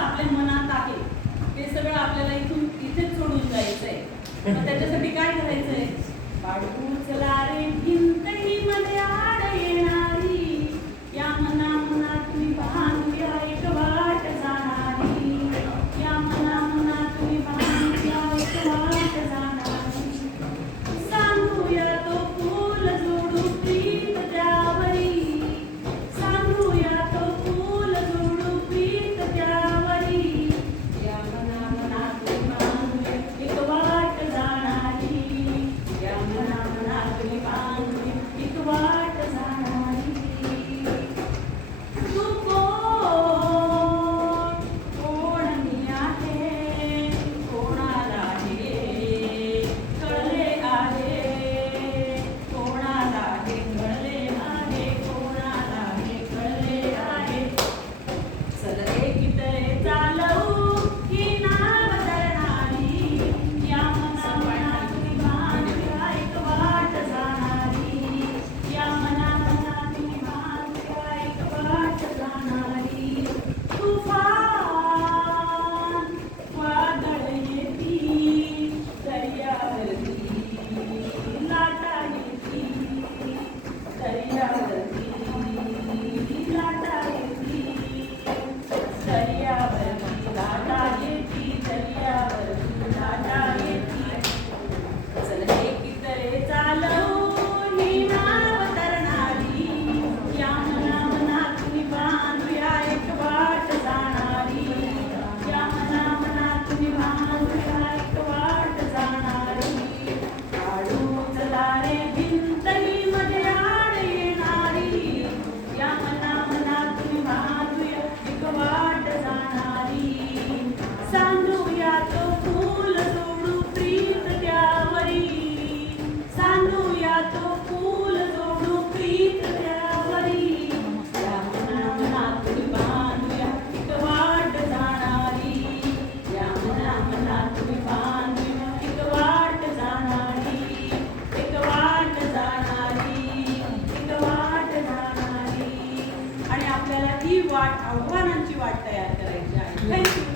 आपल्या मनात आहे ते सगळं आपल्याला इथेच सोडून जायचंय. मग त्याच्यासाठी काय करायचंय? पाडू चला रे भिंत ही मध्ये आड येणारी, या मना मनात मी बांधूया एक वाट जाणारी, या मना मनात मी बांधूया एक वाट जाणारी. सांगूया तो फूल जोडू प्रीत त्यावरी, सांगूया तो फूल जोडू प्रीत त्यावरी, या मना मनात मी बांधूया एक वाट जाणारी, या मना मनात मी बांधूया एक वाट जाणारी. तू कोण मी आहे, कोणाला हे कळले आहे, कोणाला हे कळले आहे, कोणाला हे कळले आहे. चल एकीतरे चालवू ही नाव धरणारी, या मना मनात मी बांधूया एक वाट जाणारी, या मना मनात मी बांधूया एक वाट जाणारी. तुफान वादळ येती दर्यावरती, लाटा येती दर्यावरती, लाटा येती दर्यावरती, लाटा येती दर्यावरती, लाटा येती. चल एकीतरे चालवू ही नाव तरणारी, या मना मनात मी बांधूया एक वाट जाणारी, या मना मनात मी बांधूया एक वाट जाणारी. काढू चला रे भिंत ही मध्ये आड येणारी, या मना मनात मी बांधूया एक वाट जाणारी. सांगूया तो फूल जोडू प्रीत त्यावरी, सांगूया तो फूल जोडू प्रीत त्यावरी, या मना मनात मी बांधूया एक वाट जाणारी, या मना मनात मी बांधूया एक वाट जाणारी, एक वाट जाणारी, एक वाट जाणारी. आणि आपल्याला ही वाट आव्हानांची वाट तयार करायची आहे. थँक्यू.